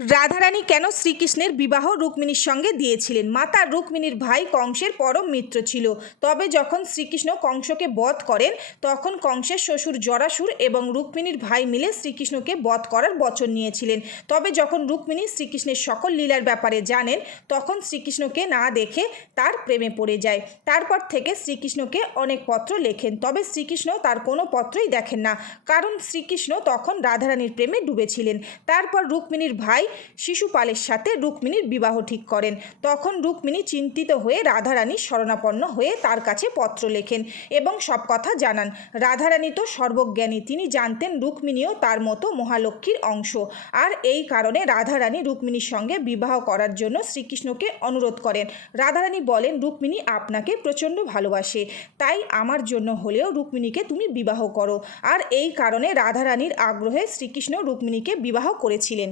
রাধারানী কেন শ্রীকৃষ্ণের বিবাহ রুক্মিণীর সঙ্গে দিয়েছিলেন? মাতা রুক্মিণীর ভাই কংসের পরম মিত্র ছিল। তবে যখন শ্রীকৃষ্ণ কংসকে বধ করেন তখন কংসের শ্বশুর জরাসুর এবং রুক্মিণীর ভাই মিলে শ্রীকৃষ্ণকে বধ করার বচন নিয়েছিলেন। তবে যখন রুক্মিণী শ্রীকৃষ্ণের সকল লীলার ব্যাপারে জানেন তখন শ্রীকৃষ্ণকে না দেখে তার প্রেমে পড়ে যায়। তারপর থেকে শ্রীকৃষ্ণকে অনেক পত্র লেখেন, তবে শ্রীকৃষ্ণ তার কোনো পত্রই দেখেন না, কারণ শ্রীকৃষ্ণ তখন রাধারানীর প্রেমে ডুবেছিলেন। তারপর রুক্মিণীর ভাই শিশুপালের সাথে রুক্মিণীর বিবাহ ঠিক করেন। তখন রুক্মিণী চিন্তিত হয়ে রাধারানীর শরণাপন্ন হয়ে তার কাছে পত্র লেখেন এবং সব কথা জানান। রাধারানী তো সর্বজ্ঞানী, তিনি জানতেন রুক্মিণীও তার মতো মহালক্ষ্মীর অংশ, আর এই কারণে রাধারানী রুক্মিণীর সঙ্গে বিবাহ করার জন্য শ্রীকৃষ্ণকে অনুরোধ করেন। রাধারানী বলেন, রুক্মিণী আপনাকে প্রচণ্ড ভালোবাসে, তাই আমার জন্য হলেও রুক্মিণীকে তুমি বিবাহ করো। আর এই কারণে রাধারানীর আগ্রহে শ্রীকৃষ্ণ রুক্মিণীকে বিবাহ করেছিলেন।